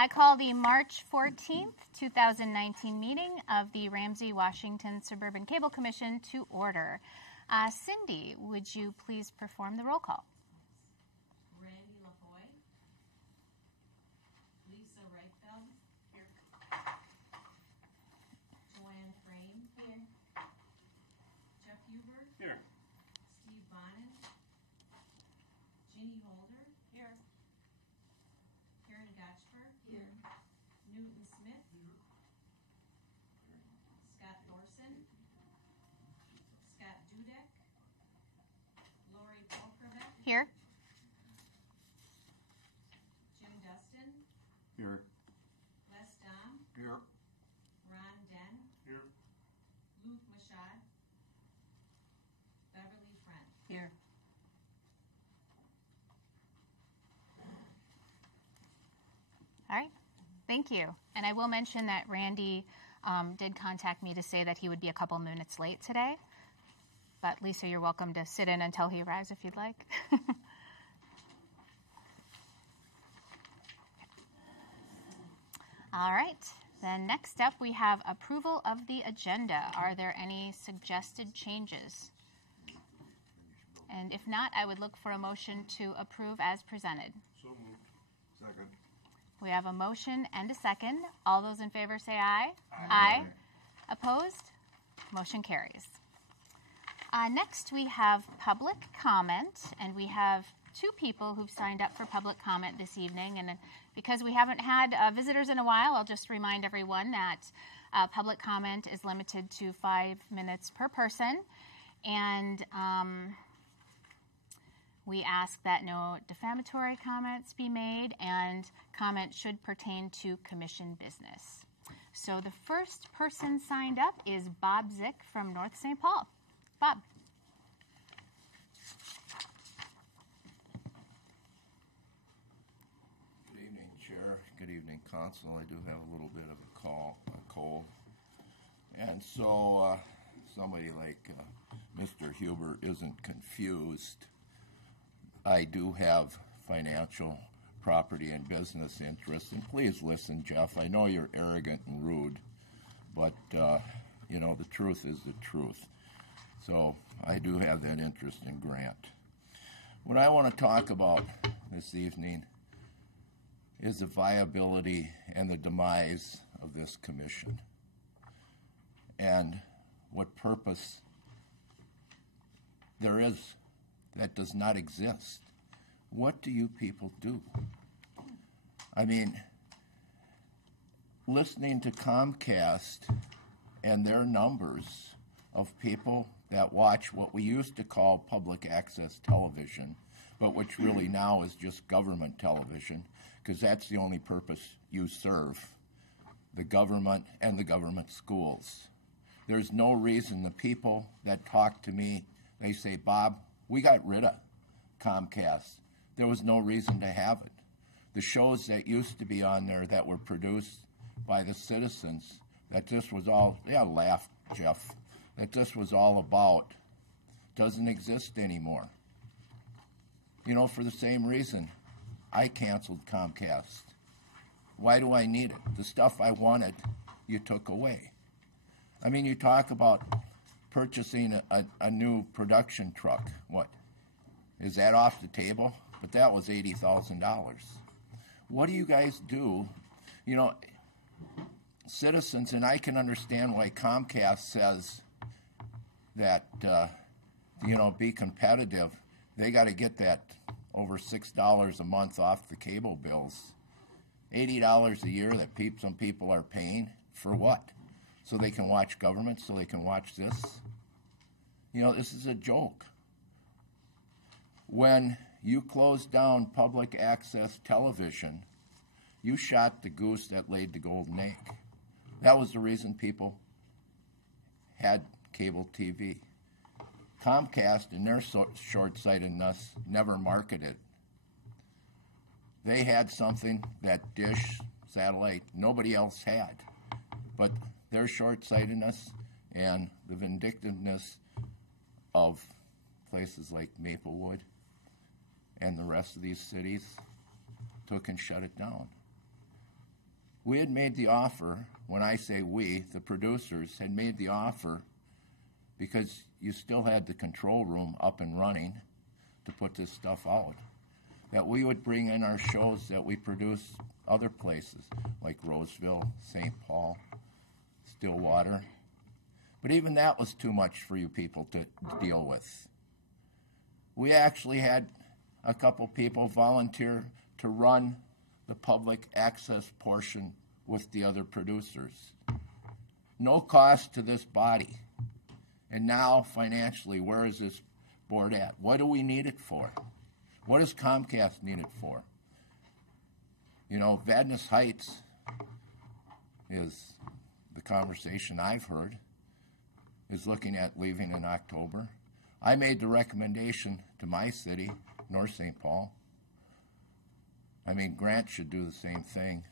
I call the March 14th, 2019 meeting of the Ramsey Washington Suburban Cable Commission to order. Cindy, would you please perform the roll call? Randy LaFoy. Lisa Reichfeld. Here. Joanne Frame. Here. Jeff Huber. Here. Steve Bonin. Ginny Holder. Here. Karen Gotchfer. Here. Newton Smith. Here. Scott Thorson. Scott Dudek. Lori Polkerbeck. Here. Jim Dustin. Here. Les Dom. Here. Ron Den. Here. Luke Mashad. Beverly Friend. Here. All right, thank you. And I will mention that Randy did contact me to say that he would be a couple minutes late today. But Lisa, you're welcome to sit in until he arrives if you'd like. All right, then next up we have approval of the agenda. Are there any suggested changes? And if not, I would look for a motion to approve as presented. So moved. Second. We have a motion and a second. All those in favor say aye. Aye. Opposed? Motion carries. Next, we have public comment, and we have two people who've signed up for public comment this evening. And because we haven't had visitors in a while, I'll just remind everyone that public comment is limited to 5 minutes per person. And we ask that no defamatory comments be made, and comments should pertain to commission business. So the first person signed up is Bob Zick from North St. Paul. Bob. Good evening, Chair. Good evening, Council. I do have a little bit of a cold. And so somebody like Mr. Huber isn't confused. I do have financial, property, and business interests. And please listen, Jeff. I know you're arrogant and rude, but, you know, the truth is the truth. So I do have that interest in Grant. What I want to talk about this evening is the viability and the demise of this commission and what purpose there is that does not exist. What do you people do? I mean, listening to Comcast and their numbers of people that watch what we used to call public access television, but which really now is just government television, because that's the only purpose you serve, the government and the government schools. There's no reason the people that talk to me, they say, Bob, we got rid of Comcast. There was no reason to have it. The shows that used to be on there that were produced by the citizens, that this was all, yeah, laugh, Jeff, that this was all about, doesn't exist anymore. You know, for the same reason, I canceled Comcast. Why do I need it? The stuff I wanted, you took away. I mean, you talk about purchasing a new production truck. What? Is that off the table? But that was $80,000. What do you guys do? You know, citizens, and I can understand why Comcast says that, you know, be competitive. They got to get that over $6 a month off the cable bills. $80 a year that some people are paying for what? So they can watch government, so they can watch this? You know, this is a joke. When you closed down public access television, you shot the goose that laid the golden egg. That was the reason people had cable TV. Comcast, in their short-sightedness, never marketed. They had something that Dish, Satellite, nobody else had. But their short-sightedness and the vindictiveness of places like Maplewood and the rest of these cities took and shut it down. we had made the offer. When I say we, the producers had made the offer because you still had the control room up and running to put this stuff out, that we would bring in our shows that we produce other places like Roseville, St. Paul, Stillwater. But even that was too much for you people to deal with. We actually had a couple people volunteer to run the public access portion with the other producers. No cost to this body. And now, financially, where is this board at? What do we need it for? What does Comcast need it for? You know, Vadnais Heights is the conversation I've heard, is looking at leaving in October. I made the recommendation to my city, North St. Paul. I mean, Grant should do the same thing.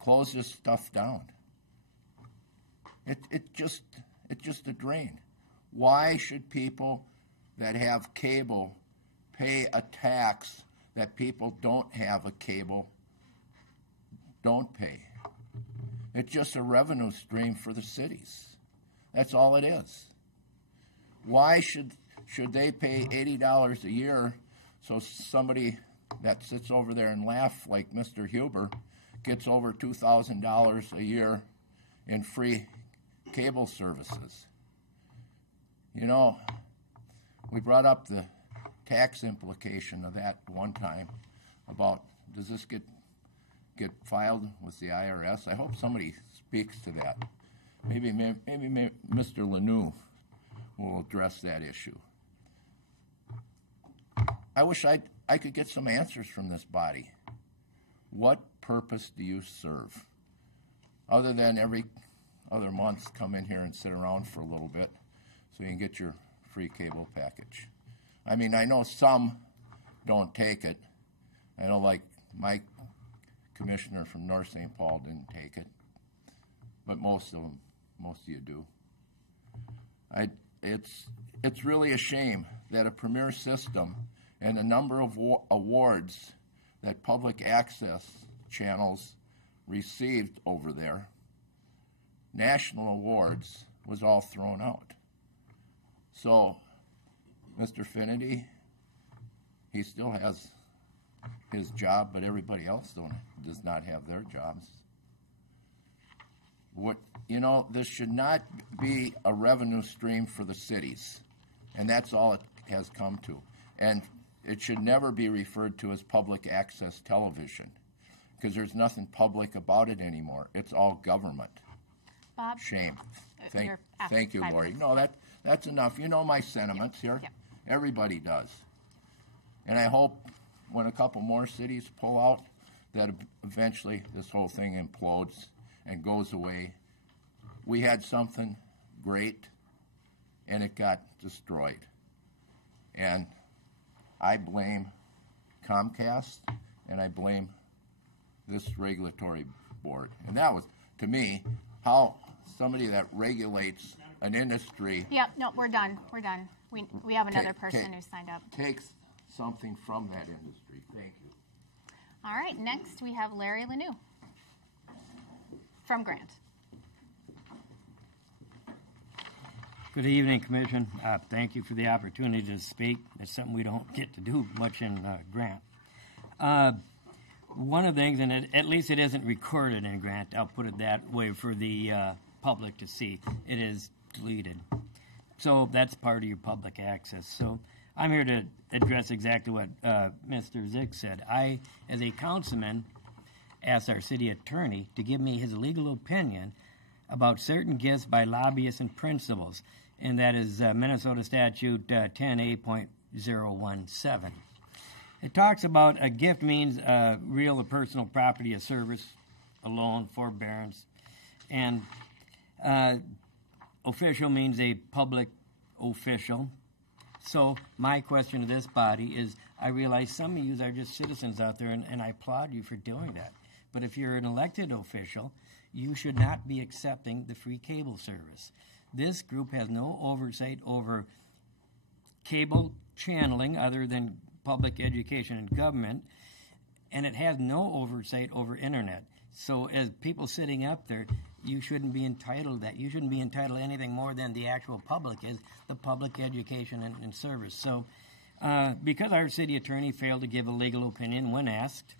Close this stuff down. It's just a drain. Why should people that have cable pay a tax that people don't have a cable don't pay? It's just a revenue stream for the cities. That's all it is. Why should they pay $80 a year so somebody that sits over there and laughs like Mr. Huber gets over $2,000 a year in free cable services? You know, we brought up the tax implication of that one time about, does this get filed with the IRS? I hope somebody speaks to that. Maybe Mr. Lanou will address that issue. I wish I could get some answers from this body. What purpose do you serve? Other than every other month come in here and sit around for a little bit so you can get your free cable package. I mean, I know some don't take it. I know, like, my commissioner from North St. Paul didn't take it, but most of you do. It's really a shame that a premier system and a number of awards that public access channels received over there, national awards, was all thrown out. So, Mr. Finity, he still has his job, but everybody else does not have their jobs. This should not be a revenue stream for the cities, and that's all it has come to. And it should never be referred to as public access television, because there's nothing public about it anymore. It's all government. Bob? Shame. Thank you, Lori. No, that's enough. You know my sentiments here. Yep. Everybody does. And I hope when a couple more cities pull out that eventually this whole thing implodes and goes away. We had something great, and it got destroyed. And I blame Comcast, and I blame this regulatory board. And that was, to me, how somebody that regulates an industry... Yep, no, we're done. We're done. We have another person who signed up. ...takes something from that industry. Thank you. All right, next we have Larry Lanou from Grant. Good evening, Commission. Thank you for the opportunity to speak. It's something we don't get to do much in Grant. One of the things, and at least it isn't recorded in Grant, I'll put it that way for the public to see, it is deleted. So that's part of your public access. So I'm here to address exactly what Mr. Zick said. I, as a councilman, asked our city attorney to give me his legal opinion about certain gifts by lobbyists and principals, and that is Minnesota Statute 10A.017. It talks about a gift means real or personal property, a service, a loan, forbearance, and official means a public official. So my question to this body is, I realize some of you are just citizens out there, and I applaud you for doing that. But if you're an elected official, you should not be accepting the free cable service. This group has no oversight over cable channeling other than public education and government, and it has no oversight over internet. So as people sitting up there, you shouldn't be entitled to that. You shouldn't be entitled to anything more than the actual public is, the public education and service. So because our city attorney failed to give a legal opinion when asked,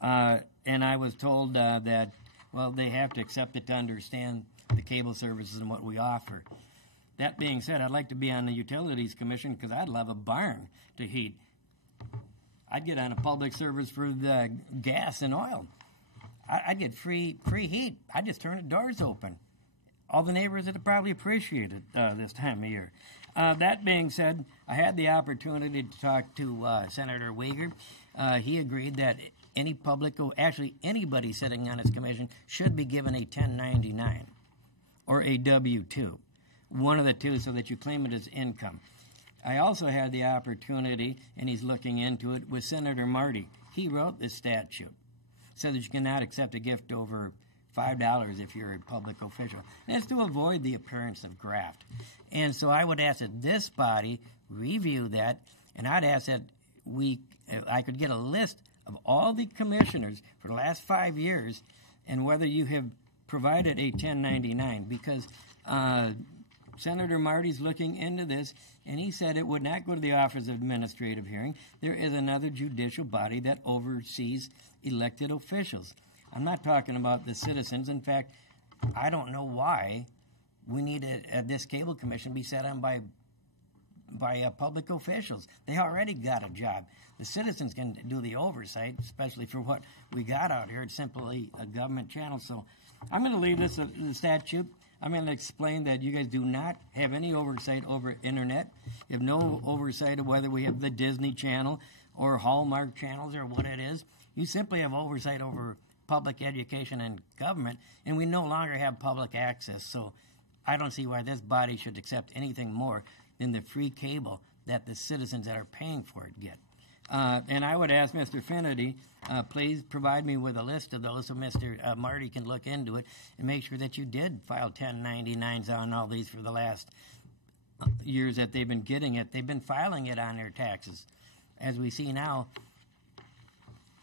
and I was told that, well, they have to accept it to understand the cable services and what we offer. That being said, I'd like to be on the Utilities Commission because I'd love a barn to heat. I'd get on a public service for the gas and oil. I'd get free heat. I'd just turn the doors open. All the neighbors would probably appreciate it this time of year. That being said, I had the opportunity to talk to Senator Weger. He agreed that any public, actually anybody sitting on his commission, should be given a 1099 or a W-2, one of the two, so that you claim it as income. I also had the opportunity, and he's looking into it, with Senator Marty. He wrote this statute, said that you cannot accept a gift over $5 if you're a public official. And it's to avoid the appearance of graft. And so I would ask that this body review that, and I'd ask that I could get a list of all the commissioners for the last 5 years and whether you have provided a 1099, because Senator Marty's looking into this, and he said it would not go to the Office of Administrative Hearing. There is another judicial body that oversees elected officials. I'm not talking about the citizens. In fact, I don't know why we need this cable commission be set on by public officials. They already got a job. The citizens can do the oversight, especially for what we got out here. It's simply a government channel. So I'm going to leave this the statute. I'm going to explain that you guys do not have any oversight over internet. You have no oversight of whether we have the Disney Channel or Hallmark channels or what it is. You simply have oversight over public education and government, and we no longer have public access. So I don't see why this body should accept anything more than the free cable that the citizens that are paying for it get. And I would ask Mr. Finnerty, please provide me with a list of those so Mr. Marty can look into it and make sure that you did file 1099s on all these for the last years that they've been getting it. They've been filing it on their taxes. As we see now,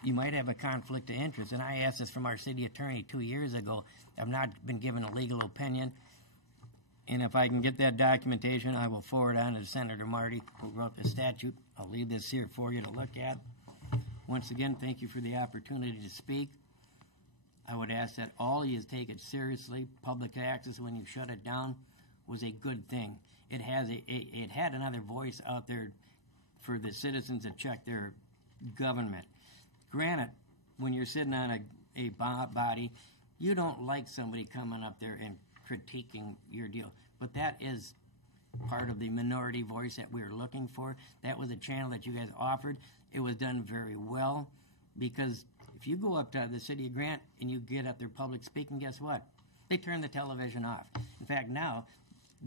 you might have a conflict of interest. And I asked this from our city attorney 2 years ago. I've not been given a legal opinion. And if I can get that documentation, I will forward on to Senator Marty, who wrote the statute. I'll leave this here for you to look at. Once again, thank you for the opportunity to speak. I would ask that all of you take it seriously. Public access, when you shut it down, was a good thing. It had another voice out there for the citizens to check their government. Granted, when you're sitting on a body, you don't like somebody coming up there and critiquing your deal. But that is part of the minority voice that we were looking for. That was a channel that you guys offered. It was done very well, because if you go up to the city of Grant and you get up there public speaking, guess what? They turn the television off. In fact, now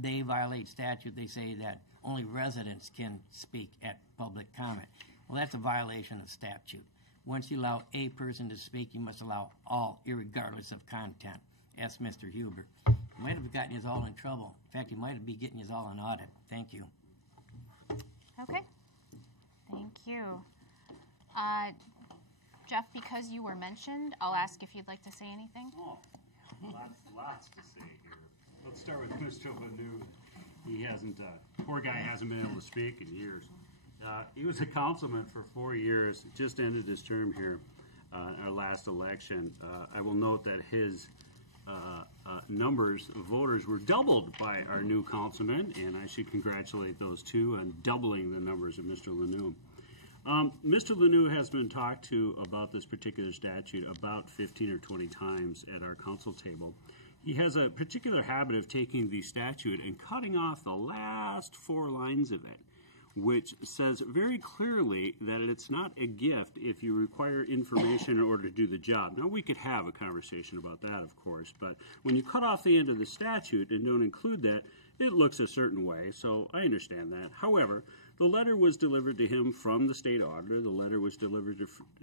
they violate statute. They say that only residents can speak at public comment. Well, that's a violation of statute. Once you allow a person to speak, you must allow all, irregardless of content. Ask Mr. Huber. He might have gotten us all in trouble. In fact, he might be getting us all an audit. Thank you. Okay. Thank you. Jeff, because you were mentioned, I'll ask if you'd like to say anything. Oh, lots to say here. Let's start with Mr. Lanu. He hasn't, poor guy hasn't been able to speak in years. He was a councilman for 4 years, just ended his term here, our last election. I will note that his numbers of voters were doubled by our new councilman, and I should congratulate those two on doubling the numbers of Mr. Lanu. Mr. Lanu has been talked to about this particular statute about 15 or 20 times at our council table. He has a particular habit of taking the statute and cutting off the last 4 lines of it, which says very clearly that it's not a gift if you require information in order to do the job. Now, we could have a conversation about that, of course, but when you cut off the end of the statute and don't include that, it looks a certain way, so I understand that. However, the letter was delivered to him from the state auditor. The letter was delivered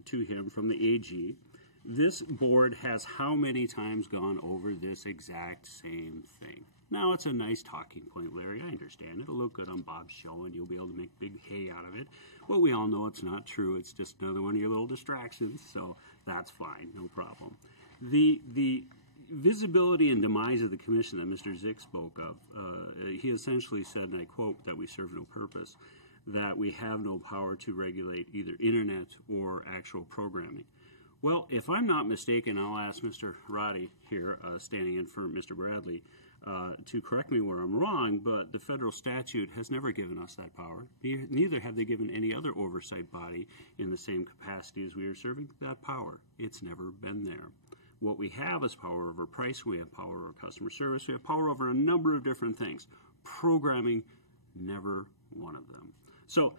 to him from the AG. This board has how many times gone over this exact same thing? Now, it's a nice talking point, Larry. I understand. It'll look good on Bob's show, and you'll be able to make big hay out of it. But we all know it's not true. It's just another one of your little distractions, so that's fine. No problem. The visibility and demise of the commission that Mr. Zick spoke of, he essentially said, and I quote, that we serve no purpose, that we have no power to regulate either internet or actual programming. Well, if I'm not mistaken, I'll ask Mr. Roddy here, standing in for Mr. Bradley, to correct me where I'm wrong, but the federal statute has never given us that power. Neither have they given any other oversight body in the same capacity as we are serving that power. It's never been there. What we have is power over price, we have power over customer service, we have power over a number of different things. Programming, never one of them. So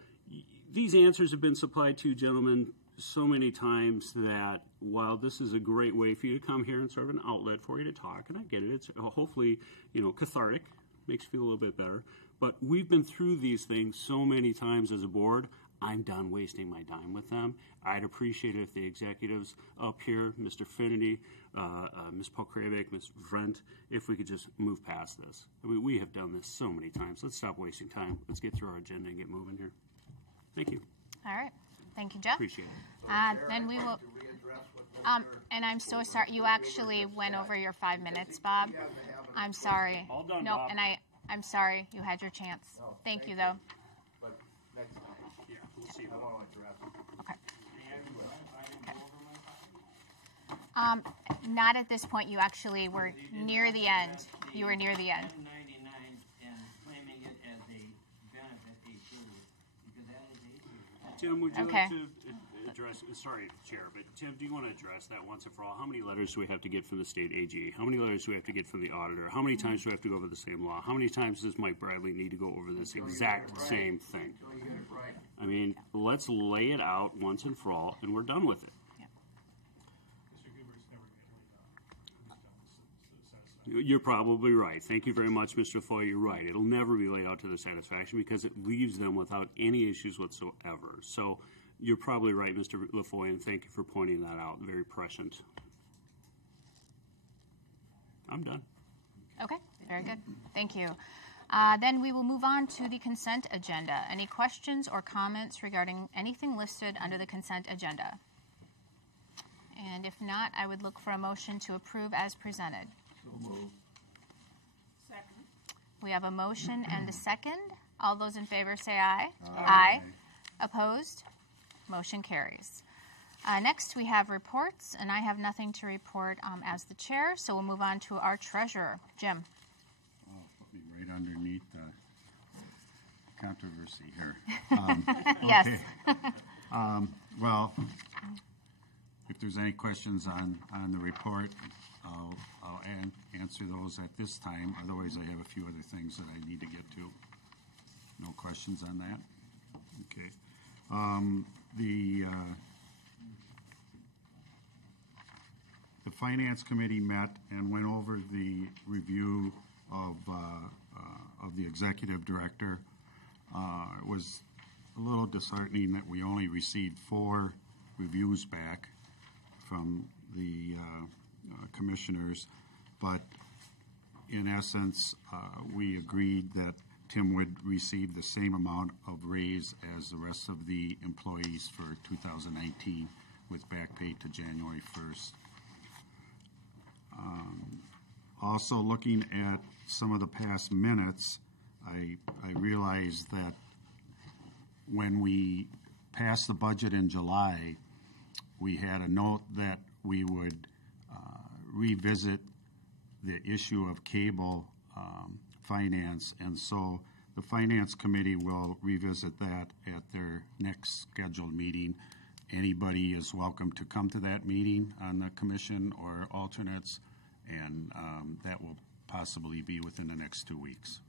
these answers have been supplied to you, gentlemen, so many times that while this is a great way for you to come here and sort of an outlet for you to talk, and I get it, it's hopefully, cathartic, makes you feel a little bit better, but we've been through these things so many times as a board, I'm done wasting my time with them. I'd appreciate it if the executives up here, Mr. Finity, Ms. Pokravic, Ms. Vrent, if we could just move past this. I mean, we have done this so many times. Let's stop wasting time. Let's get through our agenda and get moving here. Thank you. All right. Thank you, Jeff. Appreciate it. Then we will. And I'm so sorry. You actually went over your 5 minutes, Bob. I'm sorry. All done, Nope. Bob. And I'm sorry. You had your chance. Thank you, though. But next time, Yeah, we'll see. I want to address it. Okay. Not at this point. You actually were near the end. You were near the end. 1099 and claiming it as a benefit because that is Tim, would you Okay. like to address, sorry, Chair, but Tim, do you want to address that once and for all? How many letters do we have to get from the state AG? How many letters do we have to get from the auditor? How many times do we have to go over the same law? How many times does Mike Bradley need to go over this exact same thing? So you get it right. I mean, let's lay it out once and for all, and we're done with it. You're probably right. Thank you very much, Mr. Foy. You're right. It'll never be laid out to their satisfaction because it leaves them without any issues whatsoever. So you're probably right, Mr. LaFoy, and thank you for pointing that out. Very prescient. I'm done. Okay. Very good. Thank you. Then we will move on to the consent agenda. Any questions or comments regarding anything listed under the consent agenda? And if not, I would look for a motion to approve as presented. Second. We have a motion and a second. All those in favor say aye. Aye. Opposed? Motion carries. Next, we have reports, and I have nothing to report as the chair, so we'll move on to our treasurer, Jim. Oh, put me right underneath the controversy here. Yes. Well, if there's any questions on the report, I'll answer those at this time. Otherwise, I have a few other things that I need to get to. No questions on that? Okay. The Finance Committee met and went over the review of the Executive Director. It was a little disheartening that we only received 4 reviews back from the commissioners, but in essence, we agreed that Tim would receive the same amount of raise as the rest of the employees for 2019 with back pay to January 1st. Also looking at some of the past minutes, I realized that when we passed the budget in July, we had a note that we would revisit the issue of cable finance, and so the Finance Committee will revisit that at their next scheduled meeting. Anybody is welcome to come to that meeting on the commission or alternates, and that will possibly be within the next 2 weeks.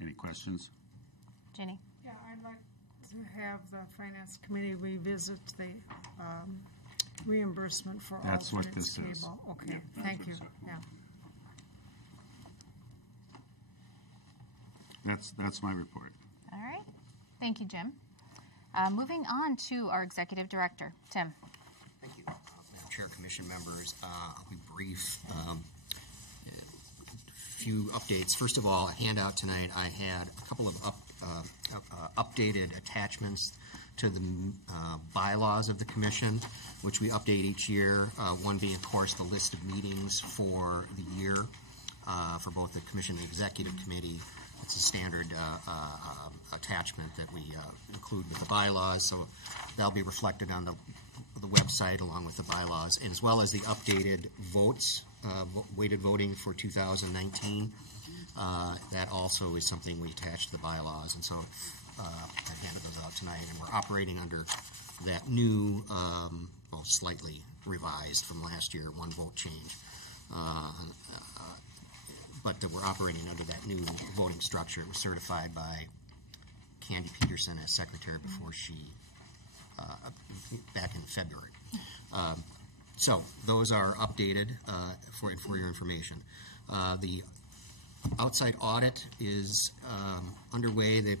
Any questions? Ginny? Yeah, I'd like to have the Finance Committee revisit the reimbursement for That's what alternates this is. cable. Okay, Yeah, thank that's you. what it's- Yeah. That's my report. All right. Thank you, Jim. Moving on to our Executive Director, Tim. Thank you, Madam Chair, Commission members. I'll be brief. A few updates. First of all, a handout tonight. I had a couple of updated attachments to the bylaws of the commission, which we update each year. One being, of course, the list of meetings for the year for both the commission and executive committee. It's a standard attachment that we include with the bylaws, so that'll be reflected on the website along with the bylaws, and as well as the updated votes, weighted voting for 2019. That also is something we attach to the bylaws, and so I handed those out tonight, and we're operating under that new, well, slightly revised from last year, one vote change. But we're operating under that new voting structure. It was certified by Candy Peterson as secretary before she, back in February. So those are updated for your information. The outside audit is underway. The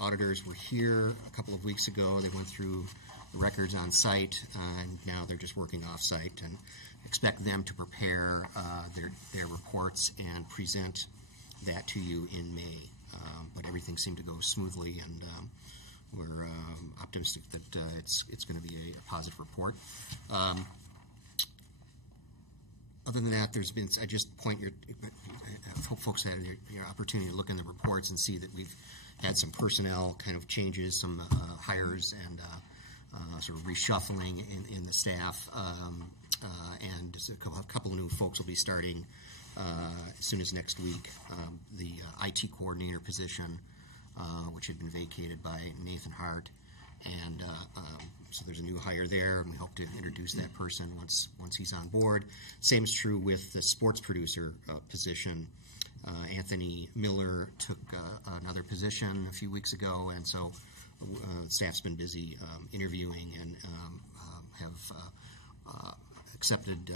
auditors were here a couple of weeks ago. They went through the records on site, and now they're just working off site, and expect them to prepare their reports and present that to you in May. But everything seemed to go smoothly, and we're optimistic that it's going to be a positive report. Other than that, there's been, I just point your, hope folks had your opportunity to look in the reports and see that we've had some personnel kind of changes, some hires and sort of reshuffling in the staff, and just a couple of new folks will be starting as soon as next week. The IT coordinator position, which had been vacated by Nathan Hart, and so there's a new hire there, and we hope to introduce that person once he's on board. Same is true with the sports producer position. Anthony Miller took another position a few weeks ago, and so staff's been busy interviewing and have accepted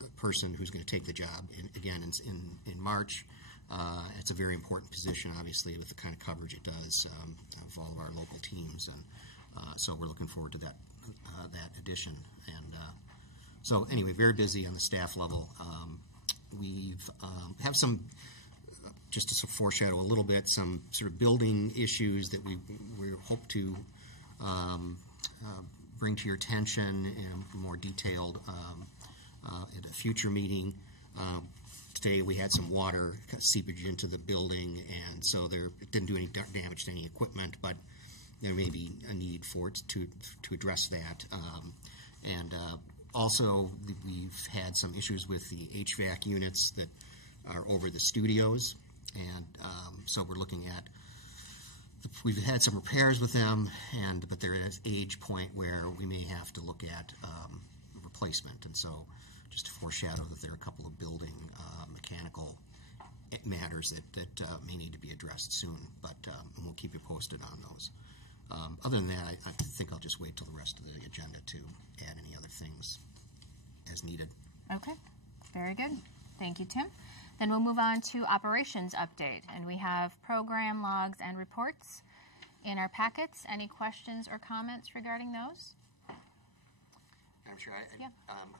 a person who's going to take the job in March. It's a very important position, obviously, with the kind of coverage it does of all of our local teams, and so we're looking forward to that addition. And so, anyway, very busy on the staff level. We've have some, just to foreshadow a little bit, some sort of building issues that we hope to bring to your attention in a more detailed at a future meeting. Today we had some water seepage into the building, and so it didn't do any damage to any equipment, but there may be a need for it to address that. Also, we've had some issues with the HVAC units that are over the studios, and so we're looking at. We've had some repairs with them, but they're at an age point where we may have to look at replacement, and so just to foreshadow that there are a couple of building mechanical matters that may need to be addressed soon, but and we'll keep you posted on those. Other than that, I think I'll just wait till the rest of the agenda to add any other things as needed. Okay, very good. Thank you, Tim. Then we'll move on to operations update, and we have program logs and reports in our packets. Any questions or comments regarding those? I'm sure.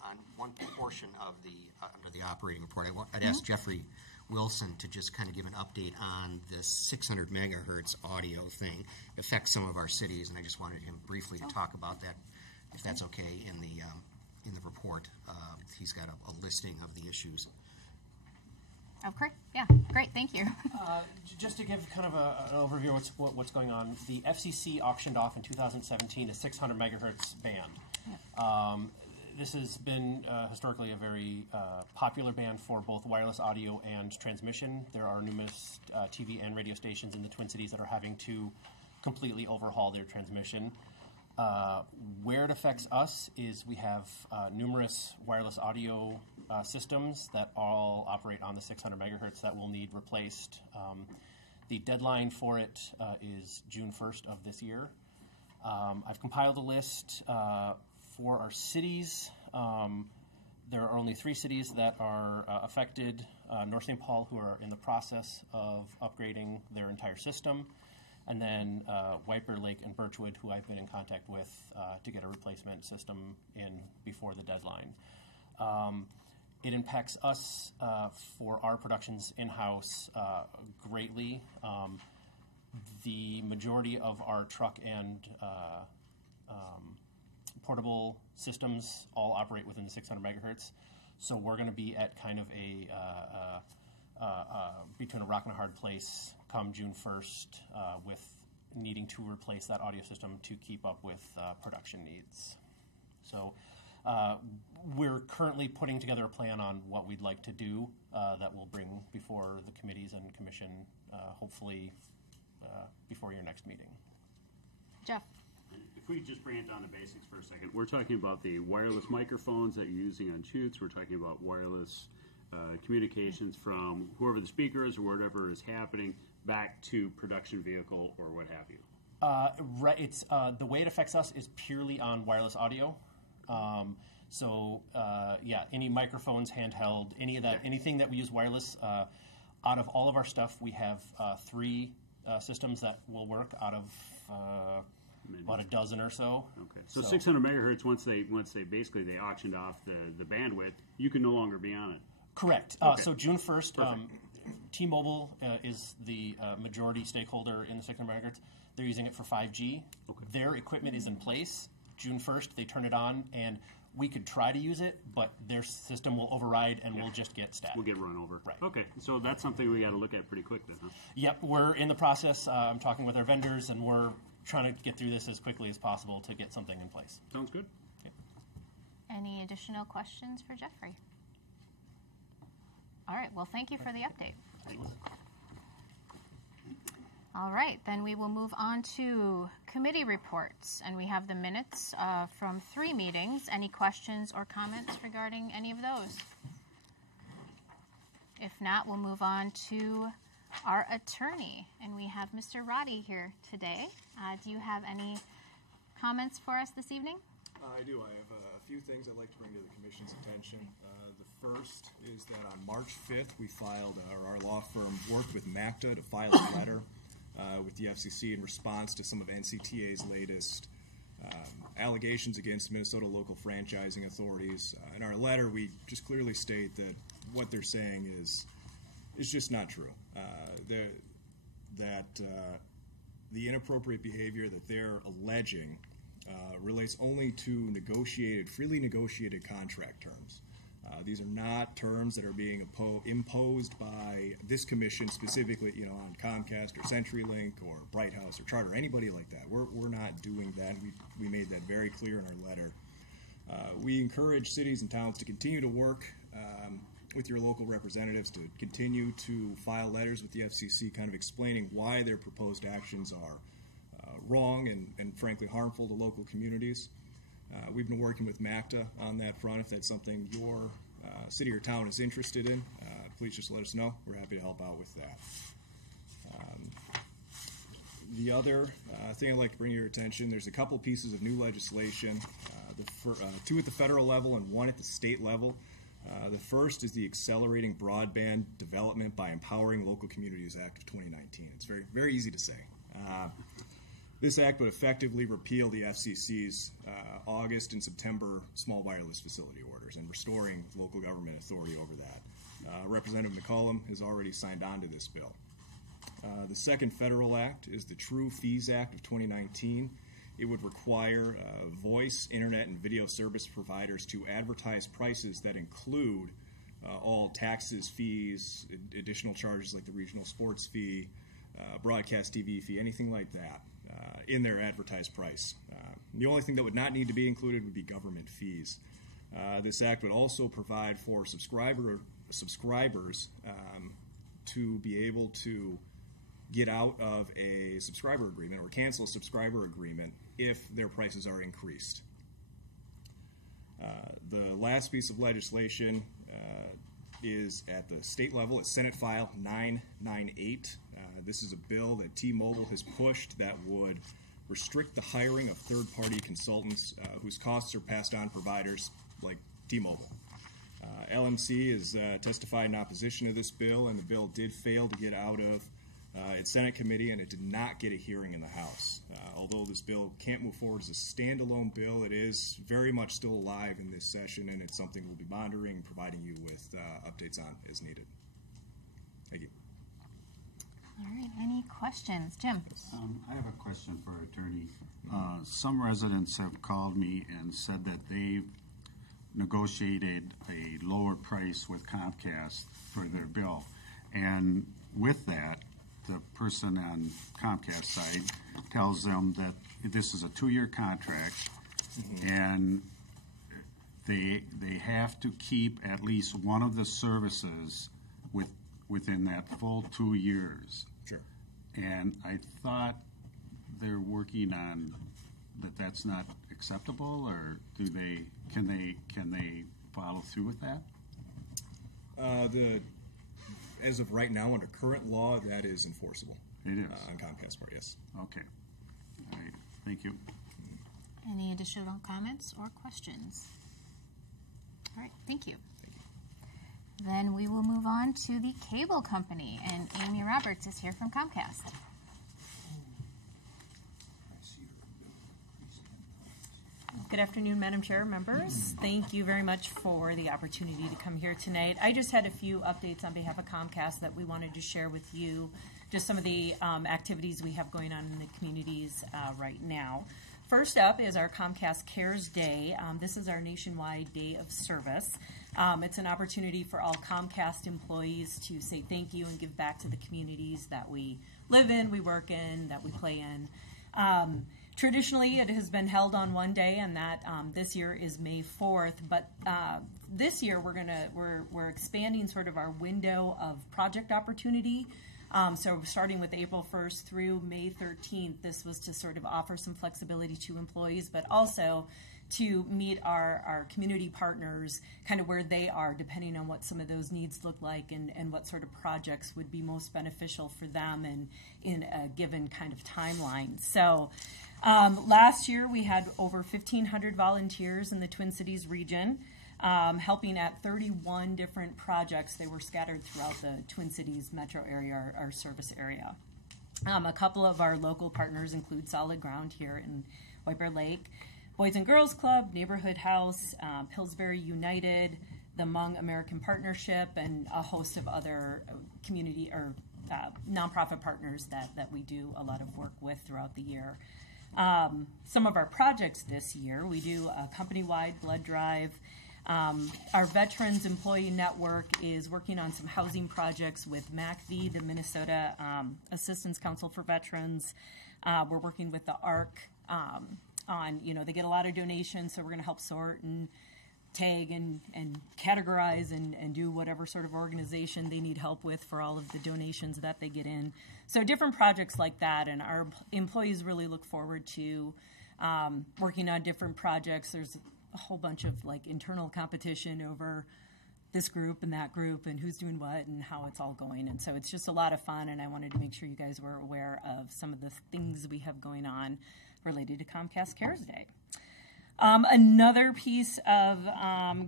On one portion of under the operating report, I'd ask Jeffrey Wilson to just kind of give an update on this 600 megahertz audio thing. It affects some of our cities, and I just wanted him briefly to talk about that, if that's okay, in the report. He's got a listing of the issues. Okay. Yeah. Great. Thank you. Just to give kind of an overview of what's going on, the FCC auctioned off in 2017 a 600 megahertz band. Yeah. This has been historically a very popular band for both wireless audio and transmission. There are numerous TV and radio stations in the Twin Cities that are having to completely overhaul their transmission. Where it affects us is we have numerous wireless audio systems that all operate on the 600 megahertz that will need replaced. The deadline for it is June 1st of this year. I've compiled a list for our cities. There are only 3 cities that are affected. North St. Paul, who are in the process of upgrading their entire system, and then Wiper Lake and Birchwood, who I've been in contact with to get a replacement system in before the deadline. It impacts us for our productions in-house greatly. the majority of our truck and portable systems all operate within the 600 megahertz. So we're going to be at kind of a between a rock and a hard place come June 1st with needing to replace that audio system to keep up with production needs. So we're currently putting together a plan on what we'd like to do that we'll bring before the committees and commission, hopefully before your next meeting. Jeff. If we just bring it down to basics for a second, we're talking about the wireless microphones that you're using on shoots. We're talking about wireless communications from whoever the speaker is or whatever is happening back to production vehicle or what have you. Right. It's the way it affects us is purely on wireless audio. Yeah, any microphones, handheld, any of that, anything that we use wireless. Out of all of our stuff, we have 3 systems that will work out of about a dozen or so. Okay. So 600 megahertz. Once they basically they auctioned off the bandwidth, you can no longer be on it. Correct. Okay. So June 1st, T-Mobile is the majority stakeholder in the 600 megahertz. They're using it for 5G. Okay. Their equipment is in place. June 1st, they turn it on, and we could try to use it, but their system will override, and we'll just get static. We'll get run over. Right. Okay. So that's something we got to look at pretty quick then, huh? Yep, we're in the process. I'm talking with our vendors, and we're trying to get through this as quickly as possible to get something in place. Sounds good. Okay. Any additional questions for Jeffrey? All right, well, thank you for the update. Thanks. All right, then we will move on to committee reports, and we have the minutes from 3 meetings. Any questions or comments regarding any of those? If not, we'll move on to our attorney, and we have Mr. Roddy here today. Do you have any comments for us this evening? I do. I have a few things I'd like to bring to the Commission's attention. The first is that on March 5th, we filed, our law firm worked with MACTA to file a letter with the FCC in response to some of NCTA's latest allegations against Minnesota local franchising authorities. In our letter, we just clearly state that what they're saying is just not true. The inappropriate behavior that they're alleging relates only to freely negotiated contract terms. These are not terms that are being imposed by this commission specifically, on Comcast or CenturyLink or Bright House or Charter, anybody like that. We're not doing that. We made that very clear in our letter. We encourage cities and towns to continue to work with your local representatives to continue to file letters with the FCC kind of explaining why their proposed actions are wrong and frankly harmful to local communities. We've been working with MACTA on that front. If that's something your city or town is interested in, please just let us know. We're happy to help out with that. The other thing I'd like to bring to your attention, there's a couple pieces of new legislation, 2 at the federal level and 1 at the state level. The first is the Accelerating Broadband Development by Empowering Local Communities Act of 2019. It's very, very easy to say. This act would effectively repeal the FCC's August and September small wireless facility orders and restoring local government authority over that. Representative McCollum has already signed on to this bill. The second federal act is the True Fees Act of 2019. It would require voice, internet, and video service providers to advertise prices that include all taxes, fees, additional charges like the regional sports fee, broadcast TV fee, anything like that, in their advertised price. The only thing that would not need to be included would be government fees. This act would also provide for subscribers to be able to get out of a subscriber agreement or cancel a subscriber agreement if their prices are increased. The last piece of legislation is at the state level. It's Senate File 998. This is a bill that T-Mobile has pushed that would restrict the hiring of third-party consultants whose costs are passed on providers like T-Mobile. LMC has testified in opposition to this bill, and the bill did fail to get out of its Senate committee, and it did not get a hearing in the House. Although this bill can't move forward as a standalone bill, it is very much still alive in this session, and it's something we'll be monitoring and providing you with updates on as needed. Thank you. All right, any questions? Jim? I have a question for Attorney. Some residents have called me and said that they've negotiated a lower price with Comcast for their bill. And with that, the person on Comcast side tells them that this is a 2-year contract, and they have to keep at least one of the services within that full 2 years. Sure. And I thought they're working on that's not acceptable, or can they follow through with that? As of right now, under current law, that is enforceable. It is on Comcast part, yes. Okay. All right. Thank you. Any additional comments or questions? All right, thank you. Then we will move on to the cable company, and Amy Roberts is here from Comcast. Good afternoon, Madam Chair, members. Thank you very much for the opportunity to come here tonight. I just had a few updates on behalf of Comcast that we wanted to share with you, just some of the activities we have going on in the communities right now. First up is our Comcast Cares Day. This is our nationwide day of service. It's an opportunity for all Comcast employees to say thank you and give back to the communities that we live in, we work in, that we play in. Traditionally, it has been held on one day, and that this year is May 4th. But this year, we're expanding sort of our window of project opportunity. So starting with April 1st through May 13th, this was to sort of offer some flexibility to employees, but also to meet our community partners kind of where they are, depending on what some of those needs look like and what sort of projects would be most beneficial for them and in a given kind of timeline. So last year we had over 1,500 volunteers in the Twin Cities region, helping at 31 different projects. They were scattered throughout the Twin Cities metro area, our service area. A couple of our local partners include Solid Ground here in White Bear Lake, Boys and Girls Club, Neighborhood House, Pillsbury United, the Hmong American Partnership, and a host of other community or nonprofit partners that we do a lot of work with throughout the year. Some of our projects this year, we do a company-wide blood drive. Our Veterans Employee Network is working on some housing projects with MACV, the Minnesota Assistance Council for Veterans. We're working with the ARC on, they get a lot of donations, so we're going to help sort and tag and categorize and do whatever sort of organization they need help with for all of the donations that they get in. So different projects like that, and our employees really look forward to working on different projects. There's a whole bunch of internal competition over this group and that group and who's doing what and how it's all going. And so it's just a lot of fun, and I wanted to make sure you guys were aware of some of the things we have going on related to Comcast Cares Day. Another piece of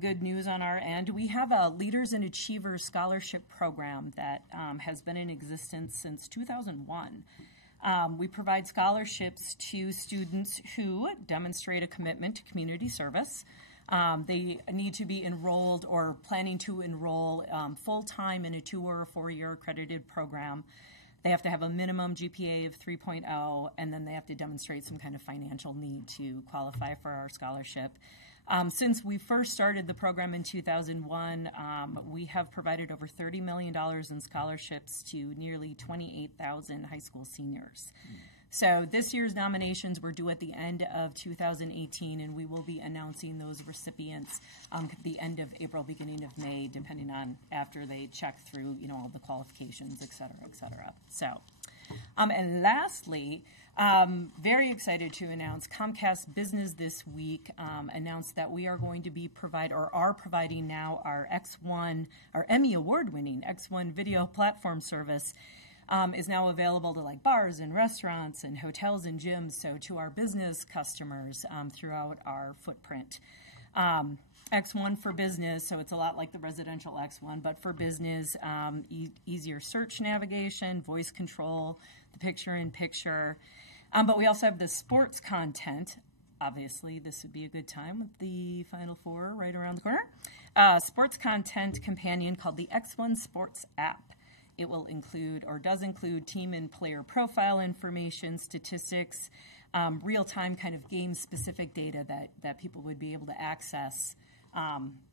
good news on our end, we have a Leaders and Achievers Scholarship Program that has been in existence since 2001. We provide scholarships to students who demonstrate a commitment to community service. They need to be enrolled or planning to enroll full-time in a 2 or 4 year accredited program. They have to have a minimum GPA of 3.0, and then they have to demonstrate some kind of financial need to qualify for our scholarship. Since we first started the program in 2001, we have provided over $30 million in scholarships to nearly 28,000 high school seniors. So this year's nominations were due at the end of 2018, and we will be announcing those recipients at the end of April, beginning of May, depending on after they check through, all the qualifications, et cetera, et cetera. So, and lastly, very excited to announce Comcast Business this week announced that we are going to be providing now our X1, our Emmy award-winning X1 video platform service. Is now available to bars and restaurants and hotels and gyms, so to our business customers throughout our footprint. X1 for business, so it's a lot like the residential X1, but for business, easier search navigation, voice control, the picture-in-picture. But we also have the sports content. Obviously, this would be a good time with the Final Four right around the corner. Sports content companion called the X1 Sports app. It will include, or does include, team and player profile information, statistics, real-time kind of game-specific data that people would be able to access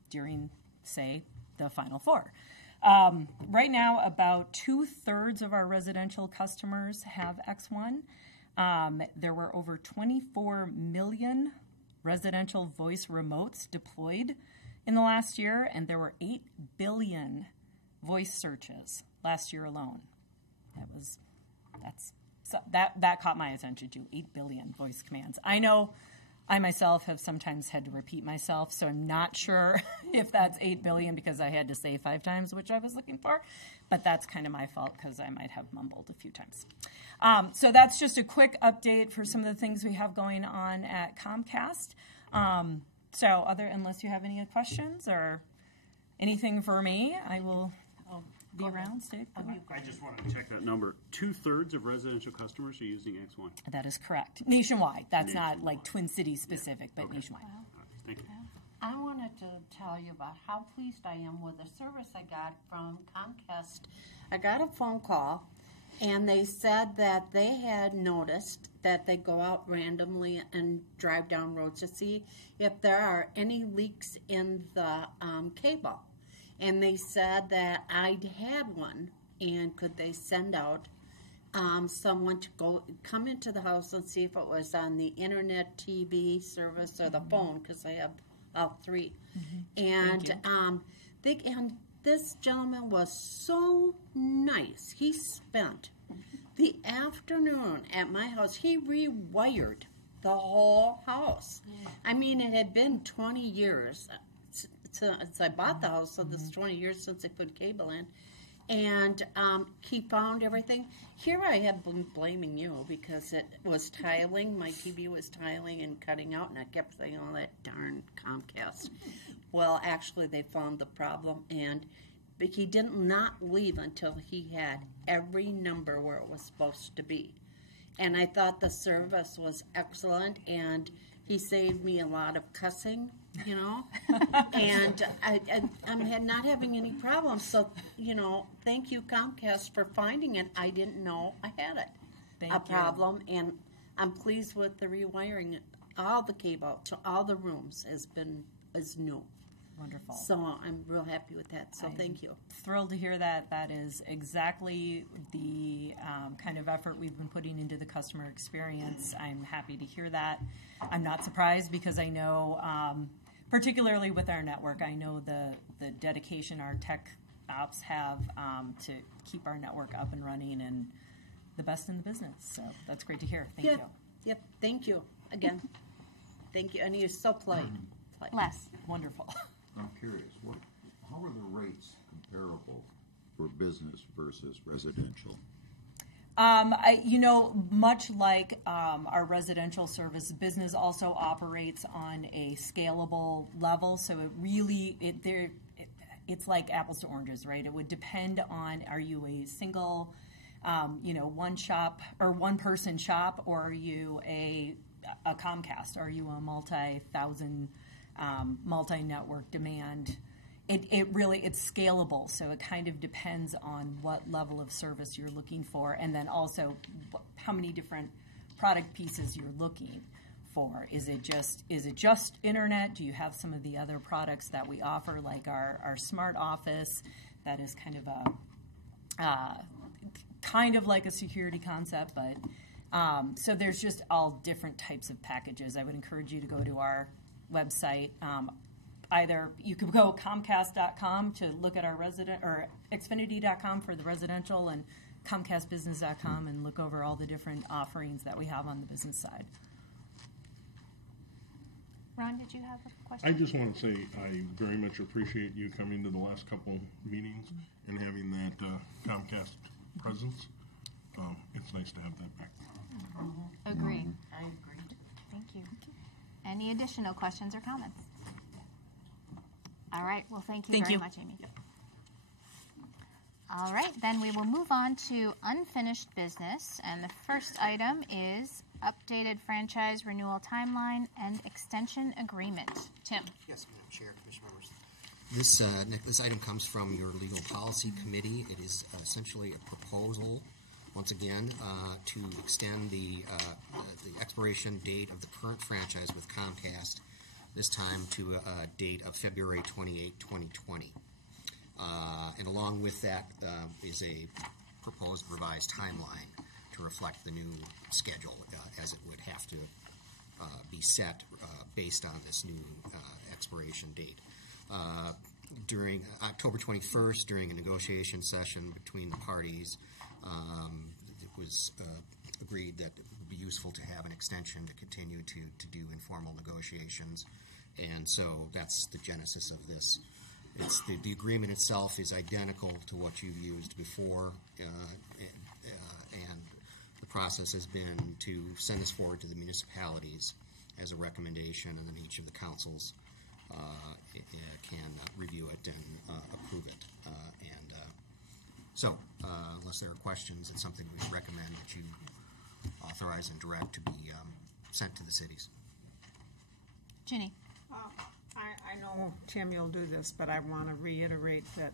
during, say, the Final Four. Right now, about 2/3 of our residential customers have X1. There were over 24 million residential voice remotes deployed in the last year, and there were 8 billion voice searches last year alone. That caught my attention too. 8 billion voice commands. I know I myself have sometimes had to repeat myself, so I'm not sure if that's 8 billion because I had to say 5 times, which I was looking for, but that's kind of my fault because I might have mumbled a few times. So that's just a quick update for some of the things we have going on at Comcast. Unless you have any questions or anything for me, I'll be around. Stay. I just want to check that number. 2/3 of residential customers are using X1. That is correct. Nationwide. That's not like Twin Cities specific, but nationwide. Thank you. I wanted to tell you about how pleased I am with the service I got from Comcast. I got a phone call, and they said that they had noticed that they go out randomly and drive down roads to see if there are any leaks in the cable. And they said that I'd had one, and could they send out someone to come into the house and see if it was on the internet, TV service, or the phone, because I have all 3. And and this gentleman was so nice. He spent the afternoon at my house. He rewired the whole house. I mean, it had been 20 years since I bought the house, so this is 20 years since I put cable in. And he found everything. Here I have been blaming you because it was tiling. My TV was tiling and cutting out, and I kept saying, oh, that darn Comcast. Well, actually, they found the problem, but he did not leave until he had every number where it was supposed to be. And I thought the service was excellent, and he saved me a lot of cussing, and I'm not having any problems. So, thank you, Comcast, for finding it. I didn't know I had a problem, and I'm pleased with the rewiring. All the cable to all the rooms is new. Wonderful. So I'm real happy with that. So thank you. Thrilled to hear that. That is exactly the kind of effort we've been putting into the customer experience. I'm happy to hear that. I'm not surprised because I know, particularly with our network, I know the dedication our tech ops have to keep our network up and running and the best in the business. So that's great to hear. Thank you. Yep. Thank you again. Thank you. And you're so polite. Les. Wonderful. I'm curious, how are the rates comparable for business versus residential? Much like our residential service, business also operates on a scalable level. So it's like apples to oranges, right? It would depend on, are you a single, one shop or one person shop, or are you a Comcast? Are you a multi-thousand multi-network demand? It's scalable, so it kind of depends on what level of service you're looking for, and then also how many different product pieces you're looking for. Is it just internet? Do you have some of the other products that we offer, like our smart office? That is kind of like a security concept, but so there's just all different types of packages. I would encourage you to go to our website. Either you could go Comcast.com to look at our or Xfinity.com for the residential, and ComcastBusiness.com and look over all the different offerings that we have on the business side. Ron, did you have a question? I just want to say I very much appreciate you coming to the last couple meetings and having that Comcast presence. It's nice to have that back. Agreed. I agree. Thank you. Any additional questions or comments? All right. Well, thank you very much, Amy. Yep. All right. Then we will move on to unfinished business. And the first item is updated franchise renewal timeline and extension agreement. Tim. Yes, Madam Chair, Commission members. This item comes from your Legal Policy Committee. It is essentially a proposal, once again, to extend the expiration date of the current franchise with Comcast, this time to a date of February 28, 2020. And along with that is a proposed revised timeline to reflect the new schedule, as it would have to be set based on this new expiration date. During October 21st, during a negotiation session between the parties, it was agreed that it would be useful to have an extension to continue to do informal negotiations. And so that's the genesis of this. It's the agreement itself is identical to what you've used before, and the process has been to send this forward to the municipalities as a recommendation, and then each of the councils can review it and approve it. So, unless there are questions, it's something we recommend that you authorize and direct to be sent to the cities. Ginny. I know, Tim, you'll do this, but I want to reiterate that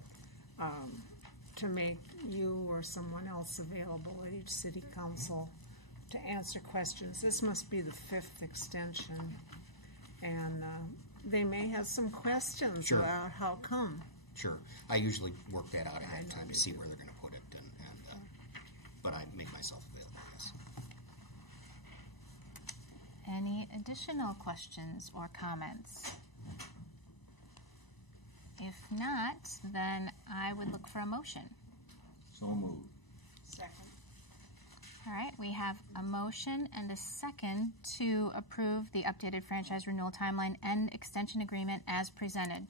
to make you or someone else available at each city council to answer questions. This must be the 5th extension, and they may have some questions about how come. Sure. I usually work that out ahead of time to see where they're going to put it, but I make myself available, yes. Any additional questions or comments? If not, then I would look for a motion. So moved. Second. All right, we have a motion and a second to approve the updated franchise renewal timeline and extension agreement as presented.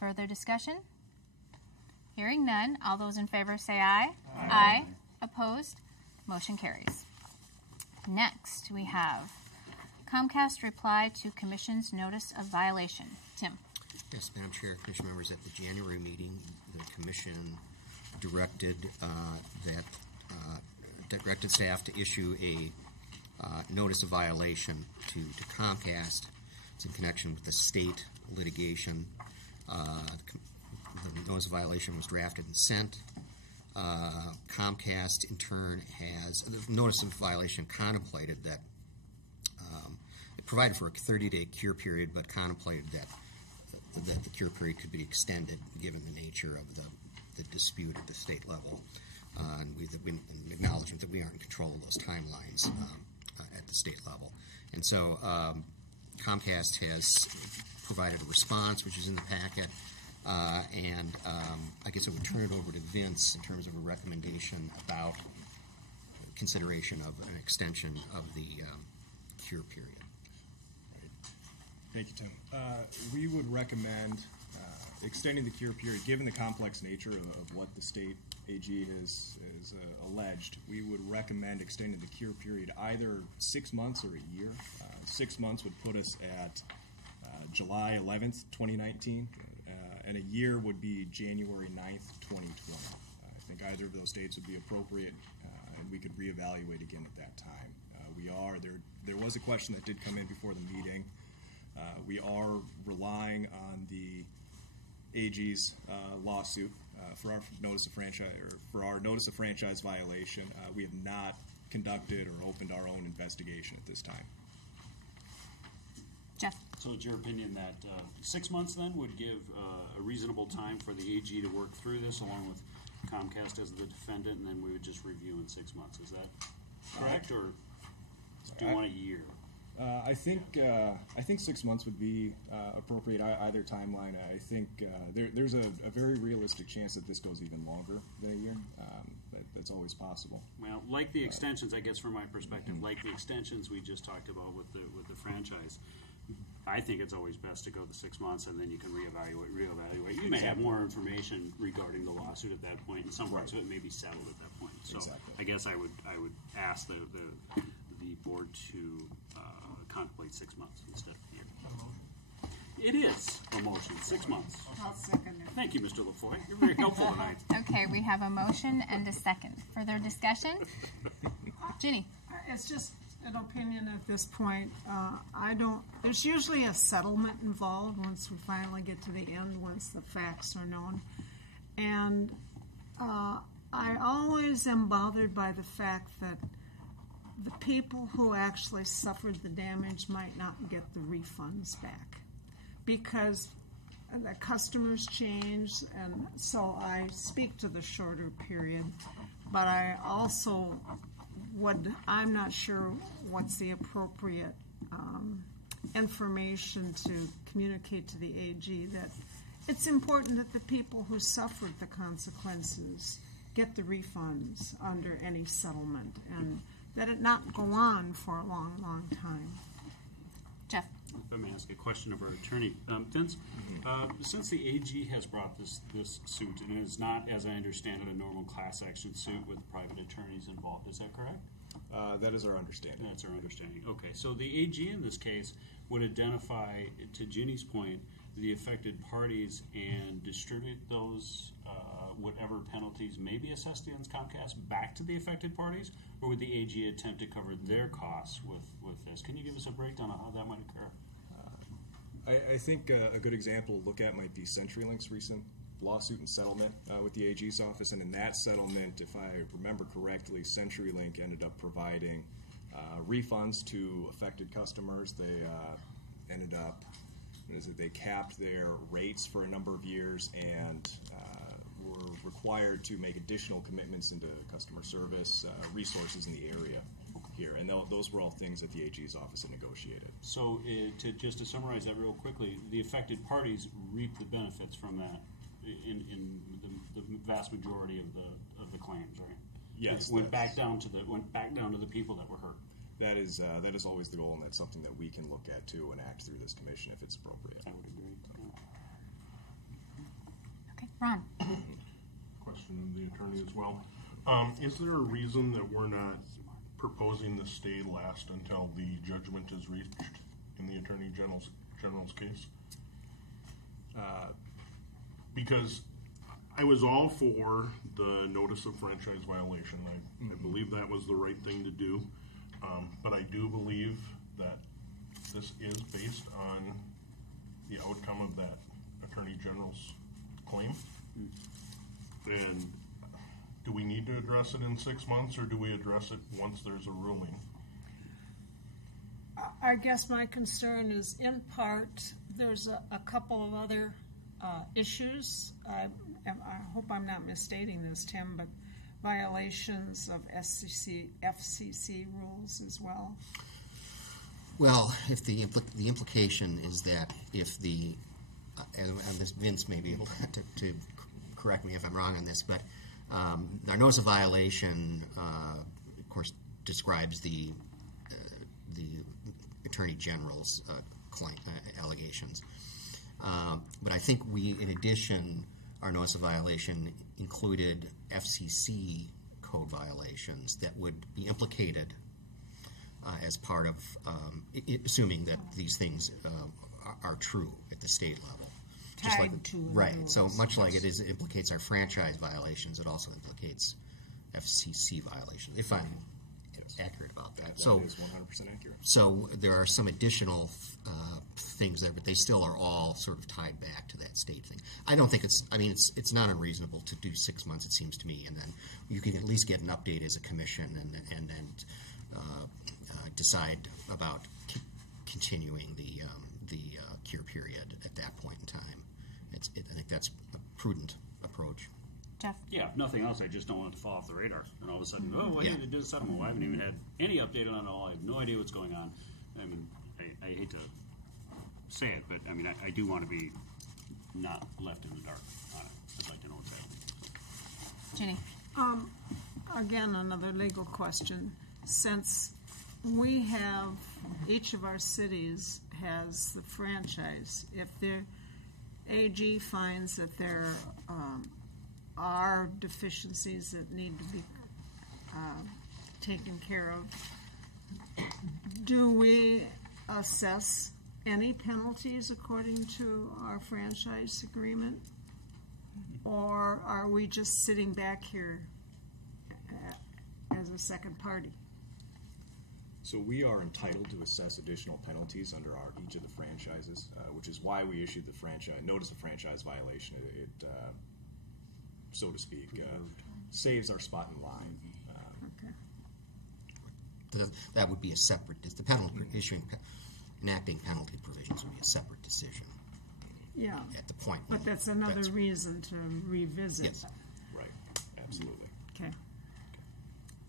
Further discussion? Hearing none, all those in favor say aye. Aye. Aye. Opposed? Motion carries. Next, we have Comcast reply to Commission's notice of violation. Tim. Yes, Madam Chair, Commission members, at the January meeting, the Commission directed directed staff to issue a notice of violation to Comcast. It's in connection with the state litigation. The notice of violation was drafted and sent. Comcast, in turn, the notice of violation contemplated that it provided for a 30-day cure period, but contemplated that the cure period could be extended given the nature of the dispute at the state level. And with an acknowledgement that we aren't in control of those timelines at the state level. And so Comcast has provided a response, which is in the packet, and I guess I would turn it over to Vince in terms of a recommendation about consideration of an extension of the cure period. Thank you, Tim. We would recommend extending the cure period, given the complex nature of what the state AG has alleged. We would recommend extending the cure period either 6 months or a year. 6 months would put us at July 11th, 2019, and a year would be January 9th, 2020. I think either of those dates would be appropriate, and we could reevaluate again at that time. There was a question that did come in before the meeting. We are relying on the AG's lawsuit for our notice of franchise violation. We have not conducted or opened our own investigation at this time. Jeff. So it's your opinion that 6 months then would give a reasonable time for the AG to work through this along with Comcast as the defendant, and then we would just review in 6 months. Is that correct, or do you want a year? I think 6 months would be appropriate, either timeline. I think there's a very realistic chance that this goes even longer than a year. That's always possible. Well, like the extensions, I guess from my perspective, like the extensions we just talked about with the franchise, I think it's always best to go the 6 months, and then you can reevaluate. You may have more information regarding the lawsuit at that point, and some parts of it may be settled at that point. So I guess I would ask the board to contemplate 6 months instead of a year. It is a motion, 6 months. I'll second it. Thank you, Mr. LaFoy. You're very helpful tonight. Okay, we have a motion and a second. Further discussion? Ginny. It's just, an opinion at this point. There's usually a settlement involved once we finally get to the end, once the facts are known. And I always am bothered by the fact that the people who actually suffered the damage might not get the refunds back because the customers change, and so I speak to the shorter period, but I also I'm not sure what's the appropriate information to communicate to the AG that it's important that the people who suffered the consequences get the refunds under any settlement and that it not go on for a long, long time. Jeff? If I may ask a question of our attorney. Vince, since the AG has brought this suit, and it is not, as I understand it, a normal class action suit with private attorneys involved, is that correct? That is our understanding. That's our understanding. Okay, so the AG in this case would identify, to Ginny's point, the affected parties and distribute those whatever penalties may be assessed against Comcast back to the affected parties, or would the AG attempt to cover their costs with this? Can you give us a breakdown on how that might occur? I think a good example to look at might be CenturyLink's recent lawsuit and settlement with the AG's office, and in that settlement, if I remember correctly, CenturyLink ended up providing refunds to affected customers. They ended up, they capped their rates for a number of years and were required to make additional commitments into customer service resources in the area here, and those were all things that the AG's office had negotiated. So just to summarize that real quickly, the affected parties reap the benefits from that in the vast majority of the claims, right? Yes. It went back down to the people that were hurt. That is always the goal, and that's something that we can look at too and act through this commission if it's appropriate. I would agree. Okay, Ron. Question of the attorney as well. Is there a reason that we're not proposing the stay last until the judgment is reached in the Attorney General's case? Because I was all for the notice of franchise violation. I believe that was the right thing to do. But I do believe that this is based on the outcome of that Attorney General's claim. And do we need to address it in 6 months, or do we address it once there's a ruling? I guess my concern is, in part, there's a couple of other issues. I hope I'm not misstating this, Tim, but violations of FCC rules as well. Well, if the implication is that if the and Vince may be able to correct me if I'm wrong on this, but our notice of violation, of course, describes the Attorney General's allegations. But I think we, in addition, our notice of violation included FCC code violations that would be implicated as part of, assuming that these things are true at the state level. Just like, right. So much like it implicates our franchise violations, it also implicates FCC violations, if I'm accurate about that. So it is 100% accurate. So there are some additional things there, but they still are all sort of tied back to that state thing. I don't think it's not unreasonable to do 6 months, it seems to me, and then you can at least get an update as a commission and then decide about continuing the cure period at that point in time. I think that's a prudent approach. Jeff? Yeah, if nothing else, I just don't want it to fall off the radar. And all of a sudden, they did a settlement. Well, I haven't even had any update on it all. I have no idea what's going on. I mean, I hate to say it, but I mean, I do want to be not left in the dark on it. I'd like to know what's happening. Ginny? Again, another legal question. Since we have, each of our cities has the franchise, if the AG finds that there are deficiencies that need to be taken care of, do we assess any penalties according to our franchise agreement? Or are we just sitting back here as a second party? So we are entitled to assess additional penalties under each of the franchises, which is why we issued the notice of franchise violation. It so to speak, saves our spot in line. That would be a separate. The penalty enacting penalty provisions would be a separate decision. Yeah. At the point. But that's another reason to revisit. Yes. Right. Absolutely. Okay.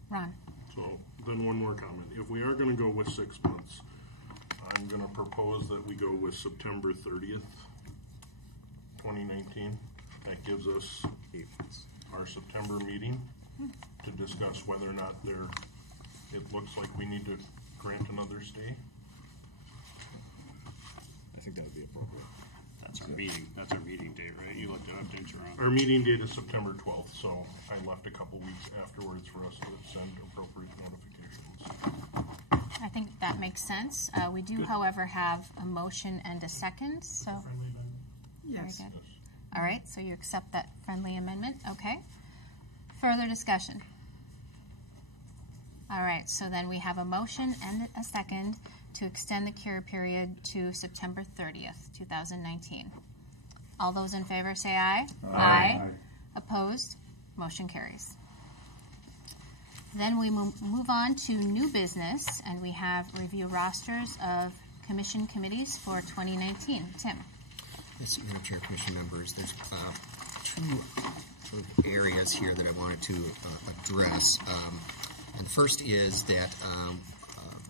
Ron. So then one more comment. If we are going to go with 6 months, I'm going to propose that we go with September 30th, 2019. That gives us our September meeting to discuss whether or not it looks like we need to grant another stay. I think that would be appropriate. That's our meeting. That's our meeting date, right? You looked it up, didn't you, Ron? Our meeting date is September 12th, so I left a couple weeks afterwards for us to send appropriate notifications. I think that makes sense. We do, however, have a motion and a second, so. Yes. Very good. All right, so you accept that friendly amendment, okay. Further discussion? All right, so then we have a motion and a second to extend the cure period to September 30th, 2019. All those in favor say aye. Aye. Opposed? Motion carries. Then we move on to new business, and we have review rosters of commission committees for 2019. Tim. Yes, Madam Chair, Commission members, there's two sort of areas here that I wanted to address. And first is that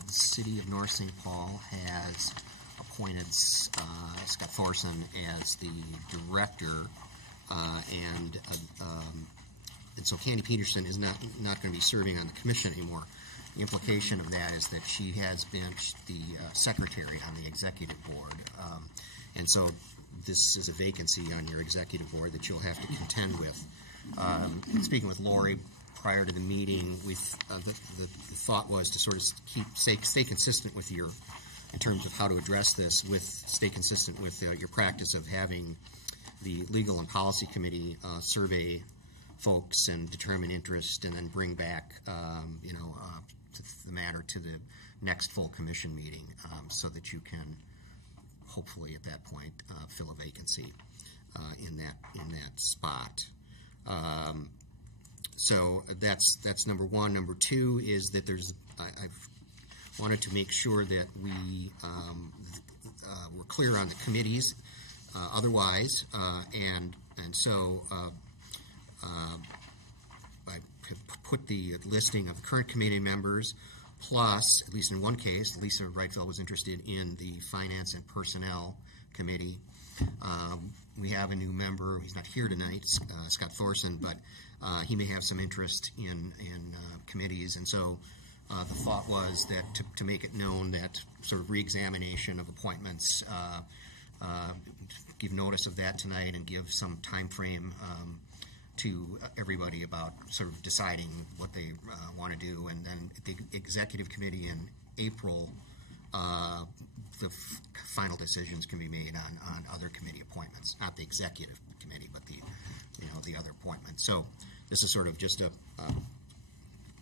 the City of North St. Paul has appointed Scott Thorson as the director, and so Candy Peterson is not going to be serving on the commission anymore. The implication of that is that she has been the secretary on the executive board, and so this is a vacancy on your executive board that you'll have to contend with. Speaking with Lori prior to the meeting, the thought was to sort of stay consistent with in terms of how to address this, stay consistent with your practice of having the Legal and Policy Committee survey folks and determine interest, and then bring back the matter to the next full commission meeting, so that you can hopefully at that point fill a vacancy in that spot. So that's number one. Number two is that I've wanted to make sure that we're clear on the committees otherwise, and so I put the listing of current committee members, plus, at least in one case, Lisa Wrightfeld was interested in the Finance and Personnel Committee. We have a new member. He's not here tonight, Scott Thorson, but he may have some interest in committees, and so the thought was that to make it known that sort of reexamination of appointments, give notice of that tonight and give some time frame to everybody about sort of deciding what they want to do, and then the executive committee in April, the final decisions can be made on other committee appointments, not the executive committee, but the other appointments. So this is sort of just to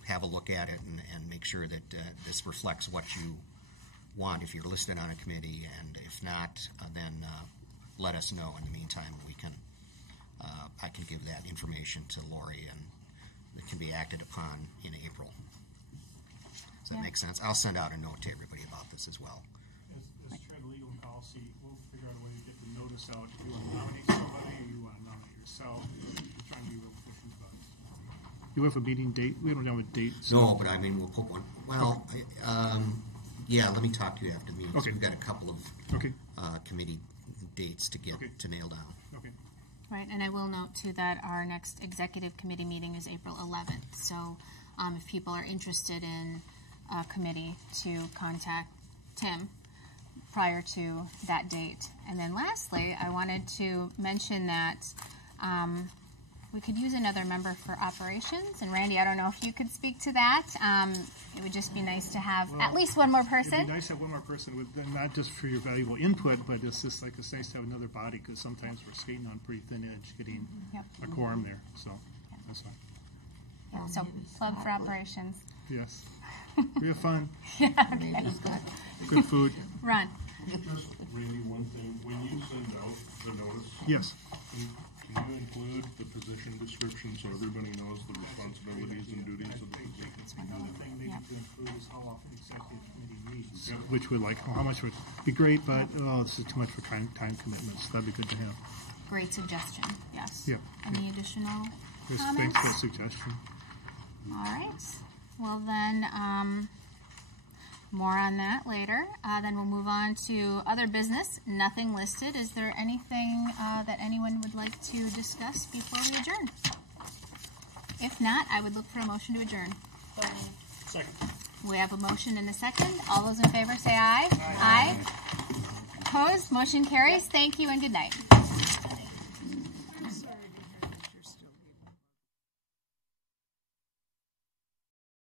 have a look at it and make sure that this reflects what you want if you're listed on a committee, and if not, then let us know. In the meantime, I can give that information to Lori, and it can be acted upon in April. Does that make sense? I'll send out a note to everybody about this as well. As chair of the legal and policy, we'll figure out a way to get the notice out. If you want to nominate somebody, or you want to nominate yourself, we're trying to be real efficient about it. You have a meeting date? We don't have a date. So. No, but I mean, we'll put one. Well, yeah, let me talk to you after the meeting. Okay. So we've got a couple of committee dates to get to nail down. Okay. Right, and I will note too that our next executive committee meeting is April 11th. So if people are interested in a committee, to contact Tim prior to that date. And then lastly, I wanted to mention that we could use another member for operations. And Randy, I don't know if you could speak to that. It would just be nice to have at least one more person. It'd be nice to have one more person, not just for your valuable input, but it's just like it's nice to have another body, because sometimes we're skating on pretty thin edge getting a quorum there. So that's fine. Yeah, so plug for operations. Yes. We have fun. Yeah, okay. Good food. Ron. Just, Randy, one thing, when you send out the notice. Yes. Can you include the position description so everybody knows the responsibilities and duties of the position? Another thing they need to include is how often executive committee meets. Which would like, how much would be great, but, this is too much for time commitments. That'd be good to have. Great suggestion. Yes. Yep. Any additional Yes, comments? thanks for the suggestion. All right. Well, then, more on that later. Then we'll move on to other business. Nothing listed. Is there anything that anyone would like to discuss before we adjourn? If not, I would look for a motion to adjourn. Second. We have a motion and a second. All those in favor say aye. Aye. Opposed? Motion carries. Thank you and good night.